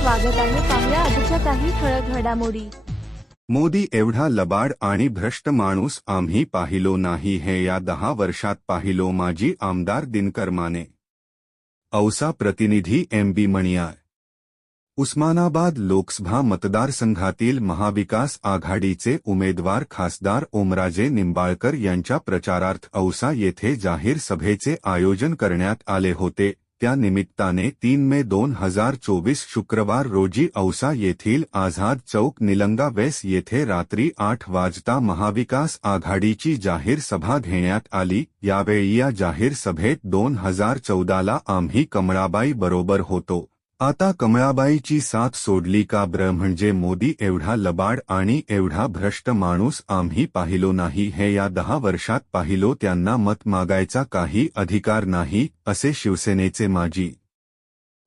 स्वागत आहे पाहुया आजच्या काही ठळक घडामोडी. मोदी एवढा लबाड आणि भ्रष्ट माणूस आम्ही पाहिलो नाही हे या दहा वर्षात पाहिलो माजी आमदार दिनकर माने. औसा प्रतिनिधी एम बी मणियार. उस्मानाबाद लोकसभा मतदारसंघातील महाविकास आघाडीचे उमेदवार खासदार ओमराजे निंबाळकर यांच्या प्रचारार्थ औसा येथे जाहीर सभेचे आयोजन करण्यात आले होते. त्या निमित्ताने तीन मे दोन हज़ार चोवीस शुक्रवार रोजी औसा येथील आझाद चौक निलंगा वेस येथे रात्री आठ वाजता महाविकास आघाडीची जाहीर सभा घेण्यात आली. यावेळी या जाहीर सभेत दोन हज़ार चौदाला आम्ही कमळाबाई बरोबर होतो. आता कमळाबाईची साथ सोडली का ब्र म्हणजे मोदी एवढा लबाड आणि एवढा भ्रष्ट माणूस आम्ही पाहिलो नाही हे या दहा वर्षात पाहिलो त्यांना मत मागायचा काही अधिकार नाही असे शिवसेनेचे माजी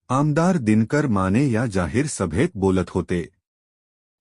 आमदार दिनकर माने या जाहीर सभेत बोलत होते.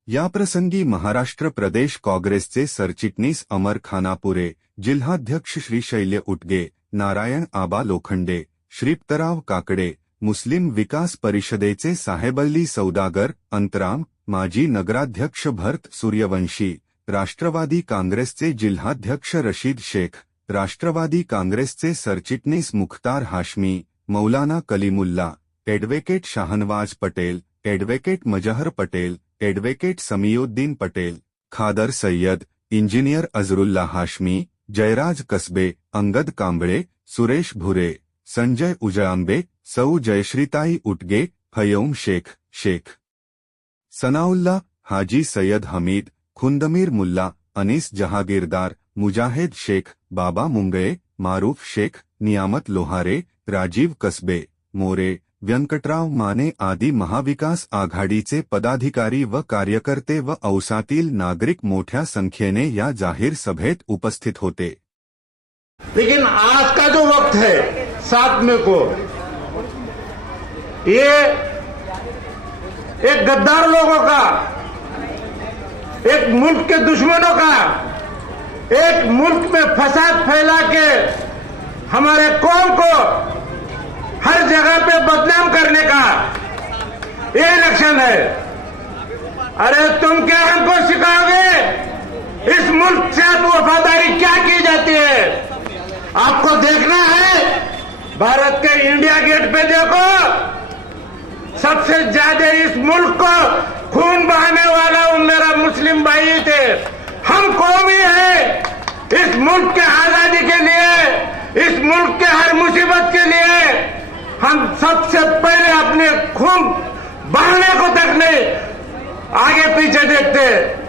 याप्रसंगी महाराष्ट्र प्रदेश काँग्रेसचे सरचिटणीस अमर खानापुरे जिल्हाध्यक्ष श्री शैल्य उटगे नारायण आबा लोखंडे श्रीप्तराव काकडे मुस्लिम विकास परिषदेचे साहेबल्ली सौदागर, अंतराम, माजी नगराध्यक्ष भरत सूर्यवंशी, राष्ट्रवादी काँग्रेसचे जिल्हाध्यक्ष रशीद शेख, राष्ट्रवादी काँग्रेसचे सरचिटणीस Mukhtar Hashmi, Maulana Kalimulla, advocate Shahnawaz Patel, advocate Mazhar Patel, advocate Samiuddin Patel, Khadar Sayyad, engineer Azharulla Hashmi, Jayraj Kasbe, Angad Kamble, Suresh Bhure Sanjay Ujayambe सऊ जयश्रीताई उटगे, फयोम शेख शेख। सनाउल्ला, हाजी सैयद हमीद, खुंदमीर मुल्ला, अनीस जहागीरदार, मुजाहिद शेख, बाबा मुंगे मारूफ शेख, नियामत लोहारे, राजीव कस्बे, मोरे व्यंकटराव माने आदि महाविकास आघाडीचे पदाधिकारी व कार्यकर्ते व अवसातील नागरिक मोठ्या संख्येने या जाहीर सभेत उपस्थित होते. लेकिन आज का जो वक्त है सात मई को। ये एक गद्दार लोगों का, एक मुल्क के दुश्मनों का, एक मुल्क में फसाद फैला के हमारे कौम को हर जगह पे बदनाम करने का ये इलेक्शन है। अरे तुम क्या हमको सिखाओगे? इस मुल्क से वफादारी क्या की जाती है? आपको देखना है भारत के इंडिया गेट पे देखो, सबसे ज़्यादा इस मुल्क को खून बहाने वाला वो मेरा मुस्लिम भाई थे। हम कौमी है इस मुल्क के आज़ादी के लिए, इस मुल्क के हर मुसीबत के लिए। हम सबसे पहले अपने खून बहाने को तक नहीं आगे पीछे देखते,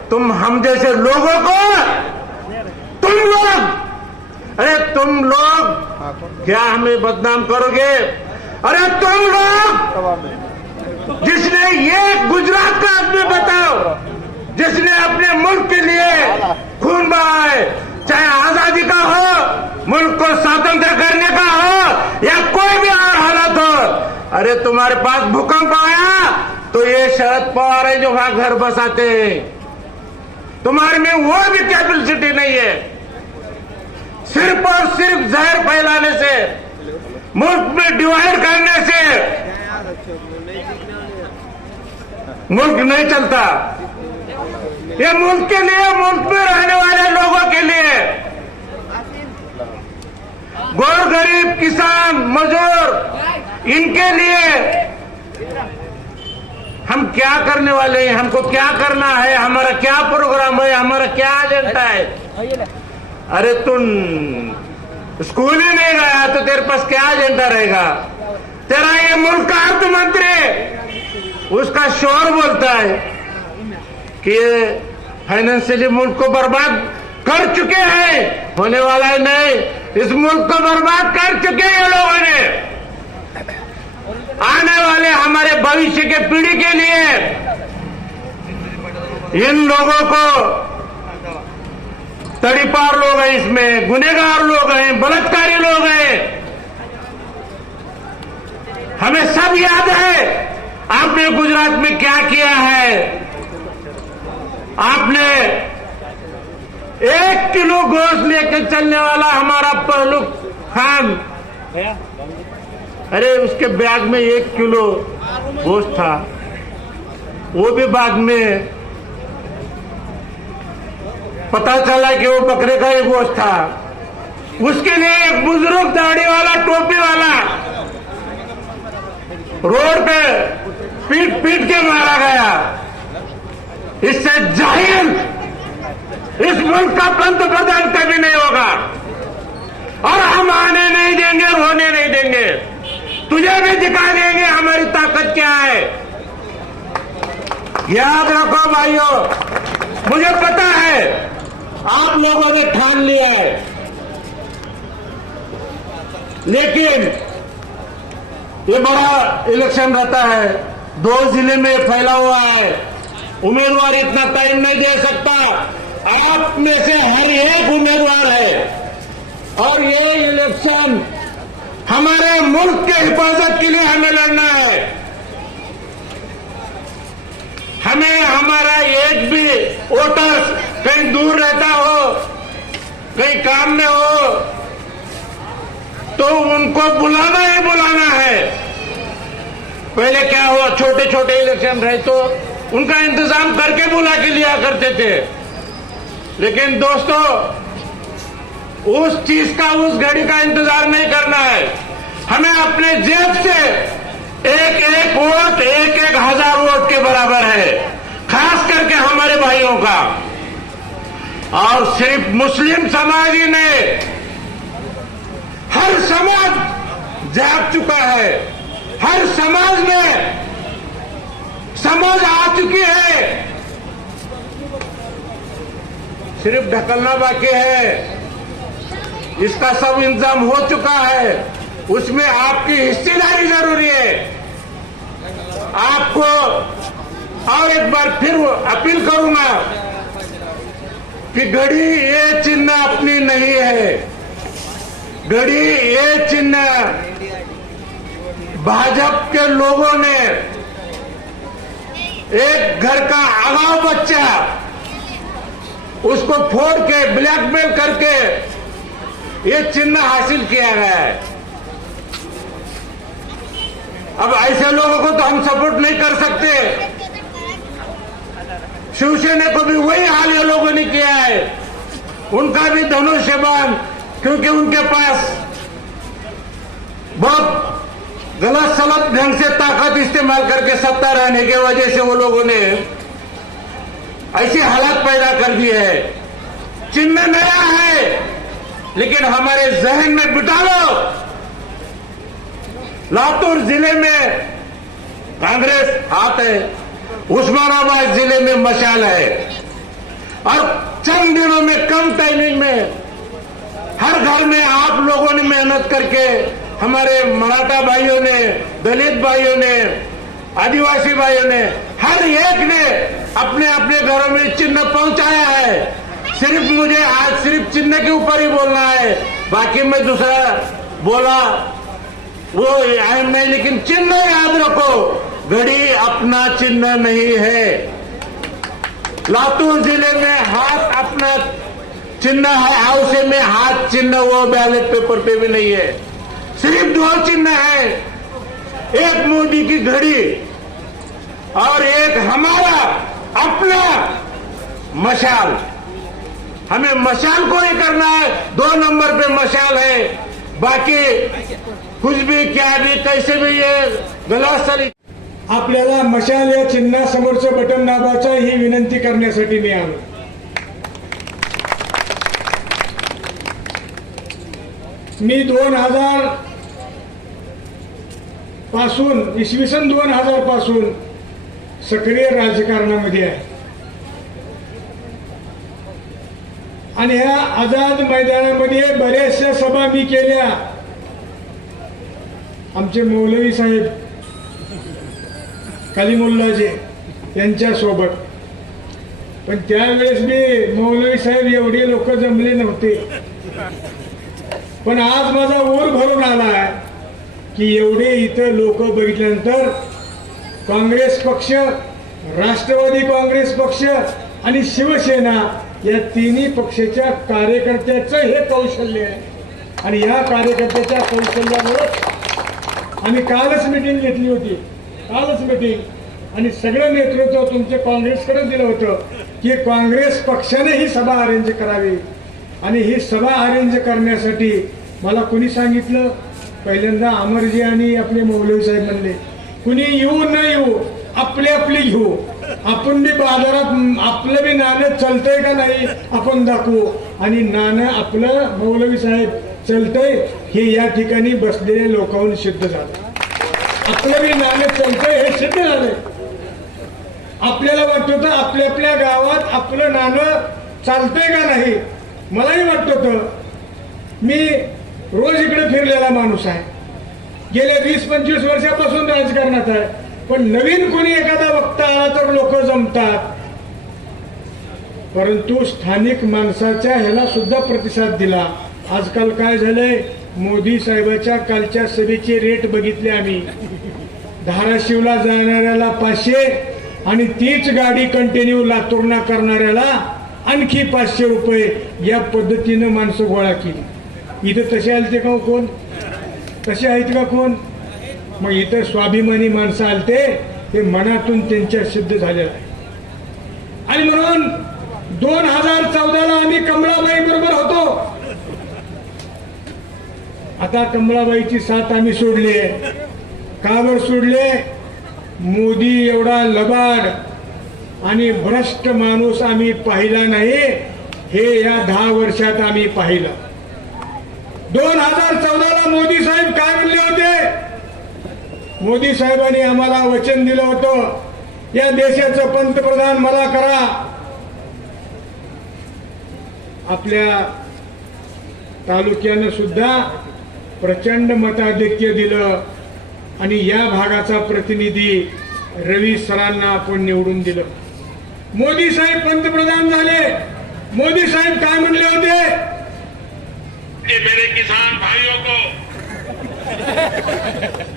तुम हम जैसे लोगों को, तुम लोग अरे तुम लोग क्या हमें बदनाम करोगे? अरे तुम लोग जिसने ये गुजरात का आदमी बताओ जिसने अपने मुल्क के लिए खून बहाए चाहे आजादी का हो मुल्क को स्वतंत्र करने का हो या कोई भी और हालत हो अरे तुम्हारे पास भूकंप आया तो ये शरद पवार है जो वहां घर बसाते हैं। तुम्हारे में वो भी कैपेसिटी नहीं है। सिर्फ़ और सिर्फ़ जहर फैलाने से, मुल्क में डिवाइड करने से मुल्क नहीं चलता। ये मुल्क के लिए, मुल्क में रहने वाले लोगों के लिए। गौर गरीब किसान, मजदूर, इनके लिए हम क्या करने वाले हैं? हमको क्या करना है? हमारा क्या प्रोग्राम है? हमारा क्या एजेंडा है? अरे तुम स्कूल ही नहीं गया तो तेरे पास क्या एजेंडा रहेगा? तेरा ये मुल्क का अर्थ मंत्री उसका शोर बोलता है कि ये फाइनेंशियली मुल्क को बर्बाद कर चुके हैं होने वाला है नहीं। इस मुल्क को बर्बाद कर चुके हैं लोगों ने। आने वाले हमारे भविष्य के पीढ़ी के लिए इन लोगों को तड़ीपार लोग हैं इसमें गुनेगार लोग हैं, बलात्कारी लोग हैं। हमें सब याद है, आपने गुजरात में क्या किया है? आपने एक किलो गोश्त लेकर चलने वाला हमारा पहलू खान। अरे, उसके बैग में एक किलो गोश्त था। वो भी बाद में पता चला कि वो बकरे का ही गोश्त था। उसके लिए एक बुज़ुर्ग दाढ़ी वाला, टोपी वाला, रोड पे पीट पीट के मारा गया। इससे ज़ाहिर इस मुल्क का पंतप्रधान कभी नहीं होगा। और हम आने नहीं देंगे होने नहीं देंगे। तुझे भी दिखा देंगे हमारी ताकत क्या है। याद रखो भाइयों, मुझे पता है आप लोगों ने ठान लिया है। लेकिन ये बड़ा इलेक्शन रहता है। दो ज़िले में फैला हुआ है। उम्मीदवार इतना टाइम नहीं दे सकता। आप में से हर एक उम्मीदवार है। और ये इलेक्शन हमारे मुल्क के हिफाजत के लिए हमें लड़ना है। हमें हमारा एक भी वोटर कहीं दूर रहता हो, कहीं काम में हो तो उनको बुलाना ही बुलाना है। पहले क्या हुआ छोटे छोटे इलेक्शन रहे तो उनका इंतज़ाम करके बुला के लिया करते थे। लेकिन दोस्तों, उस चीज़ का, उस घड़ी का इंतज़ार नहीं करना है। हमें अपने जेब से एक एक वोट एक एक हज़ार वोट के बराबर है, खास करके हमारे भाइयों का। और सिर्फ़ मुस्लिम समाज ही नहीं, हर समाज जाग चुका है। हर समाज में समझ आ चुकी है। सिर्फ़ ढकलना बाकी है। इसका सब इंतज़ाम हो चुका है। उसमें आपकी हिस्सेदारी ज़रूरी है। आपको और एक बार फिर अपील करूँगा। कि घड़ी ये चिन्ह अपनी नहीं है। घड़ी ये चिन्ह भाजपा के लोगों ने। एक घर का आगाव बच्चा उसको फोड़ के, ब्लैकमेल करके ये चिन्ह हासिल किया गया है। अब ऐसे लोगों को तो हम सपोर्ट नहीं कर सकते। शिवसेना को भी वही हाल ये लोगों ने किया है। उनका भी धनुष्यबान क्योंकि उनके पास बहुत गलत सलत ढंग से ताकत इस्तेमाल करके सत्ता रहने की वजह से वो लोगों ने ऐसी हालत पैदा कर दी है। चिन्ह नया है, लेकिन हमारे जहन में बिठा लो। लातूर ज़िले में कांग्रेस हाथ है। उस्मानाबाद ज़िले में मशाल है। और चंद दिनों में, कम टाइमिंग में, हर घर में आप लोगों ने मेहनत करके हमारे मराठा भाइयों ने, दलित भाइयों ने, आदिवासी भाइयों ने, हर एक ने अपने अपने घरों में चिन्ह पहुँचाया है। सिर्फ़ मुझे आज सिर्फ़ चिन्ह के ऊपर ही बोलना है। बाकी मैं दूसरा बोला, वो अहम नहीं, लेकिन चिन्ह याद रखो। घड़ी अपना चिन्ह नहीं है। लातूर ज़िले में हाथ अपना चिन्ह है, हाउसे में हाथ चिन्ह, वो बैलेट पेपर पे भी नहीं है। सिर्फ़ दो चिन्ह है, एक मोदी की घड़ी और एक हमारा अपना मशाल। हमें मशाल को ही करना है, दो नंबर पे मशाल है। बाकी कुछ भी, क्या भी, कैसे भी ये गलत सरी आपल्याला मशाल या चिन्हासमोरचं बटन दाबायचं ही विनंती करण्यासाठी मी आलो. मी दोन हजारपासून इसवी सन दोन हजारपासून सक्रिय राजकारणामध्ये आहे. आणि ह्या आझाद मैदानामध्ये बऱ्याचशा सभा मी केल्या. आमचे मौलवी साहेब कलिमुल्लाजी यांच्यासोबत पण त्यावेळेस मी मौलवी साहेब एवढे लोक जमले नव्हते. पण आज माझा ऊर भरून आला आहे की एवढे इथं लोक बघितल्यानंतर काँग्रेस पक्ष राष्ट्रवादी काँग्रेस पक्ष आणि शिवसेना या तिन्ही पक्षाच्या कार्यकर्त्याचं हे कौशल्य आहे. आणि या कार्यकर्त्याच्या कौशल्यामुळे आम्ही कालच मिटिंग घेतली होती. कालच मिटिंग आणि सगळं नेतृत्व तुमच्या काँग्रेसकडे दिलं होतं की काँग्रेस पक्षाने ही सभा अरेंज करावी. आणि ही सभा अरेंज करण्यासाठी मला कुणी सांगितलं? पहिल्यांदा अमरजी आणि आपले मौलवी साहेब म्हणले कुणी येऊ न येऊ आपली आपली घेऊ. आपण बी बाजारात आपलं बी नाणं चलतंय का नाही आपण दाखवू. आणि नाणं आपलं मौलवी साहेब चलतंय हे या ठिकाणी बसलेल्या लोकांहून सिद्ध झालं. आपलं बी नाणं चलतंय हे सिद्ध झालंय आपल्याला वाटत होतं आपल्या आपल्या गावात आपलं नाणं चालतंय का नाही? मलाही वाटत होतं. मी रोज इकडे फिरलेला माणूस आहे. गेल्या वीस पंचवीस वर्षापासून राजकारणात आहे. पण नवीन कोणी एखादा वक्ता आला तर लोक जमतात. परंतु स्थानिक माणसाच्या ह्याला सुद्धा प्रतिसाद दिला. आजकाल काय झालंय? मोदी साहेबाच्या कालच्या सभेचे रेट बघितले आम्ही. धाराशिवला जाणाऱ्याला पाचशे आणि तीच गाडी कंटिन्यू लातूरना करणाऱ्याला आणखी पाचशे रुपये या पद्धतीनं माणसं गोळा केली. इथं तसे आलते का हो कोण? तसे आहेत का कोण? मग इथं स्वाभिमानी माणसं आलते ते मनातून त्यांच्या सिद्ध झालेलं आहे. आणि म्हणून दोन हजार चौदाला आम्ही कमळाबाई बरोबर होतो. आता कमळाबाईची साथ आम्ही सोडली आहे. सोडले? मोदी एवढा लबाड आणि भ्रष्ट माणूस आम्ही पाहिला नाही हे या दहा वर्षात आम्ही पाहिलं. दोन हजार चौदाला मोदी साहेब काय म्हणले होते? मोदी साहेबांनी आम्हाला वचन दिलं होतं. या देशाचं पंतप्रधान मला करा. आपल्या तालुक्यानं सुद्धा प्रचंड मताधिक्य दिलं आणि या भागाचा प्रतिनिधी रवी सरांना आपण निवडून दिलं. मोदी साहेब पंतप्रधान झाले. मोदी साहेब काय म्हणले होते? कि मेरे किसान भाइयों को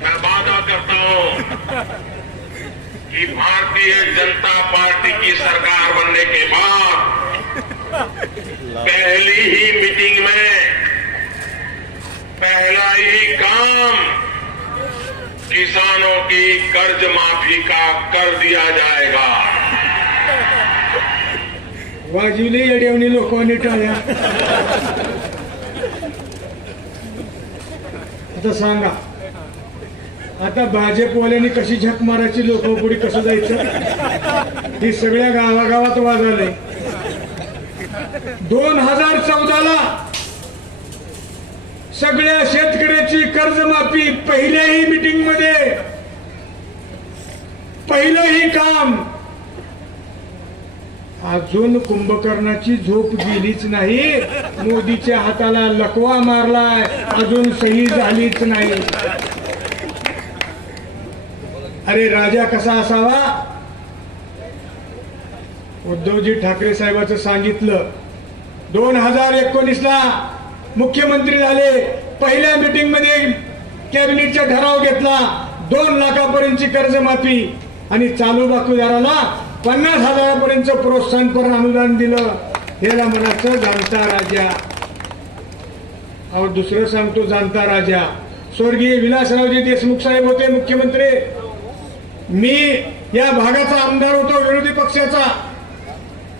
मैं वादा करता हूं कि भारतीय जनता पार्टी की सरकार बनने के बाद पहली ही मीटिंग में पहला ही काम। किसानों की कर्ज माफी का कर दिया जाएगा। वाजविले येड्यावणी लोकांनी टाळ्या. आता सांगा आता भाजपवाल्यांनी कशी झक मारायची लोक पुढे कसं जायचं? हे सगळ्या गावागावात वाजवलंय दोन हजार चौदाला सगळ्या शेतकऱ्याची कर्जमाफी पहिल्याही मिटिंगमध्ये. पहिलंही काम. अजून कुंभकर्णाची झोप गेलीच नाही. मोदीच्या हाताला लकवा मारलाय. अजून सही झालीच नाही. अरे राजा कसा असावा? उद्धवजी ठाकरे साहेबाचं सांगितलं. दोन हजार एकोणीस ला मुख्यमंत्री झाले. पहिल्या मीटिंगमध्ये कॅबिनेटचा ठराव घेतला. दोन लाखापर्यंतची कर्जमाफी आणि चालू बाकीदाराला पन्नास हजारापर्यंत प्रोत्साहनपर अनुदान दिलं. हेला म्हणायचं जाणता राजा. अहो दुसरं सांगतो जाणता राजा. स्वर्गीय विलासरावजी देशमुख साहेब होते मुख्यमंत्री. मी या भागाचा आमदार होतो विरोधी पक्षाचा.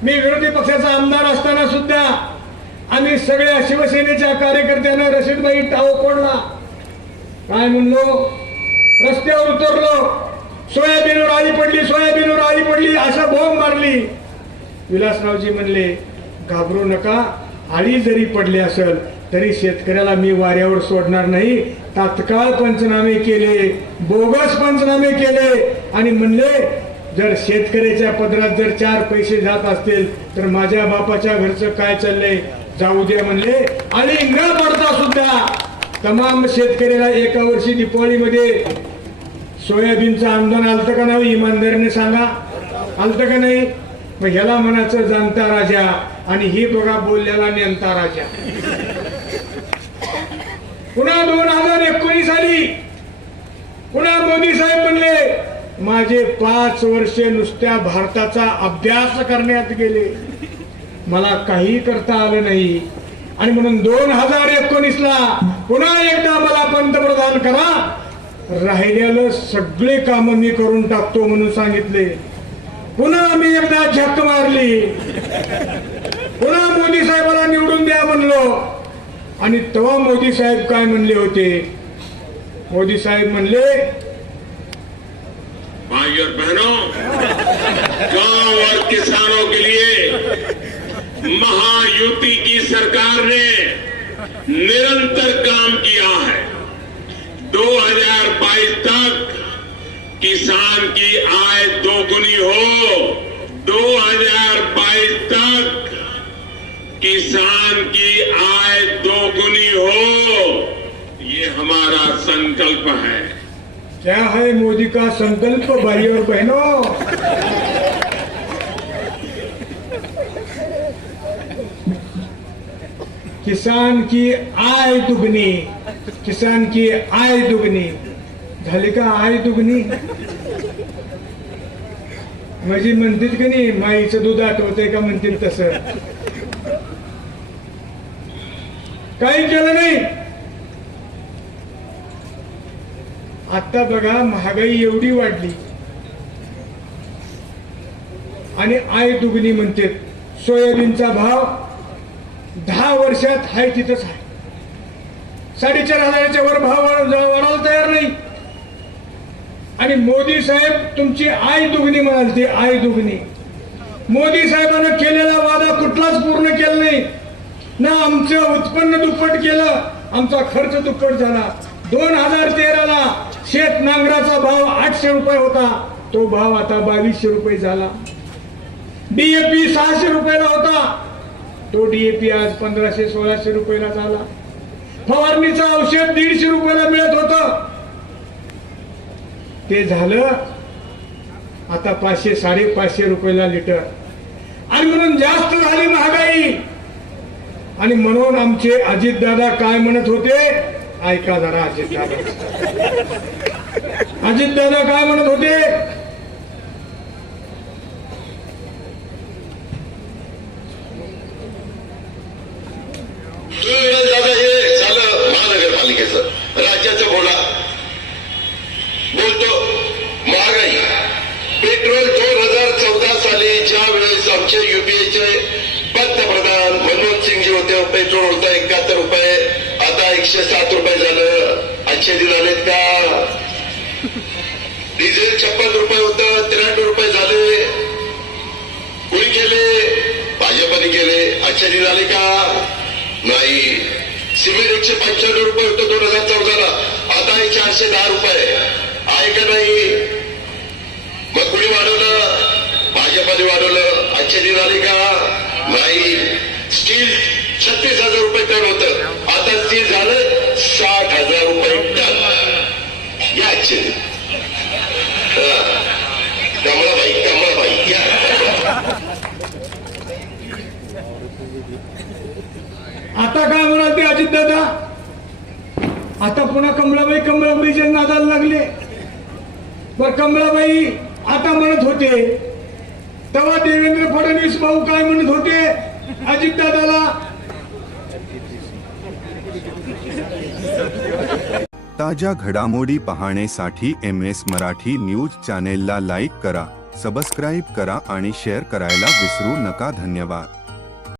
मी विरोधी पक्षाचा आमदार असताना सुद्धा आम्ही सगळ्या शिवसेनेच्या कार्यकर्त्यांना रशीदबाई टाव फोडला. काय म्हणलो? रस्त्यावर उतरलो. सोयाबीनवर आळी पडली सोयाबीनवर आळी पडली असं बॉम्ब मारली. विलासरावजी म्हणले घाबरू नका आळी जरी पडली असेल तरी शेतकऱ्याला मी वाऱ्यावर सोडणार नाही. तात्काळ पंचनामे केले बोगस पंचनामे केले. आणि म्हणले जर शेतकऱ्याच्या पदरात जर चार पैसे जात असतील तर माझ्या बापाच्या घरचं काय चाललंय? जाऊ दे म्हणले. आणि न पडता सुद्धा. तमाम शेतकऱ्याला एका वर्षी दिपावळीमध्ये सोयाबीनचं आंदोलन आलतं का नाही? इमानदारीने सांगा. आलतं का नाही? मग ह्याला म्हणायचं जाणता राजा. आणि ही बघा बोललेला नेमता राजा. पुन्हा दोन हजार एकोणीस आली. पुन्हा मोदी साहेब म्हणले माझे पाच वर्षे नुसत्या भारताचा अभ्यास करण्यात गेले. मला काही करता आलं नाही. आणि म्हणून दोन हजार एकोणीस ला पुन्हा एकदा मला पंतप्रधान करा. राहिलेलं सगळे काम मी करून टाकतो म्हणून सांगितले. पुन्हा मी एकदा झक मारली. पुन्हा मोदी साहेबाला निवडून द्या म्हणलो. आणि तेव्हा मोदी साहेब काय म्हणले होते? मोदी साहेब म्हणले भाई और बहनों गांव और किसानों के लिए महायुति की सरकार ने निरंतर काम किया है। 2022 तक किसान की आय दोगुनी हो। 2022 तक किसान की आय दोगुनी हो। ये हमारा संकल्प है। क्या है मोदी का संकल्प भाई और बहनों? किसान की आय दुगनी किसान की आय दुगनी. झाली का आय दुगनी? म्हणजे म्हणतील का नाही माईचं दूध आठवतंय का म्हणतील तस. काही केलं नाही. आता बघा महागाई एवढी वाढली. आणि आय दुगणी म्हणते सोयाबीनचा भाव दहा वर्षात हाय तिथंच आहे साडेचार हजाराच्या वर भाव वाढायला तयार नाही. आणि मोदी साहेब तुमची आय दुगणी म्हणाल ती आय दुगणी. मोदी साहेबांना केलेला वादा कुठलाच पूर्ण केला नाही. ना आमचं उत्पन्न दुप्पट केलं आमचा खर्च दुप्पट झाला. दोन हजार तेराला शेत नांगराचा भाव आठशे रुपये होता. तो भाव आता बावीसशे रुपये झाला. डीएपी सहाशे रुपयाला होता. तो डीएपी आज पंधराशे सोळाशे रुपयाला झाला. फवारणीचं औषध दीडशे रुपयाला मिळत होत. ते झालं. आता पाचशे साडेपाचशे रुपयाला लिटर. आणि म्हणून जास्त झाली महागाई. आणि म्हणून आमचे अजितदादा काय म्हणत होते? ऐका जरा अजितदादा. अजितदादा काय म्हणत होते? पुन्हा कमलाबाई कमलाबाईच्या नादाला लागले. बर कमलाबाई आता म्हणत होते तेव्हा देवेंद्र फडणवीस भाऊ काय म्हणत होते? अजितदादाला. ताज्या घडामोडी पाहण्यासाठी एम एस मराठी न्यूज चॅनेलला लाईक करा सबस्क्राईब करा आणि शेअर करायला विसरू नका. धन्यवाद.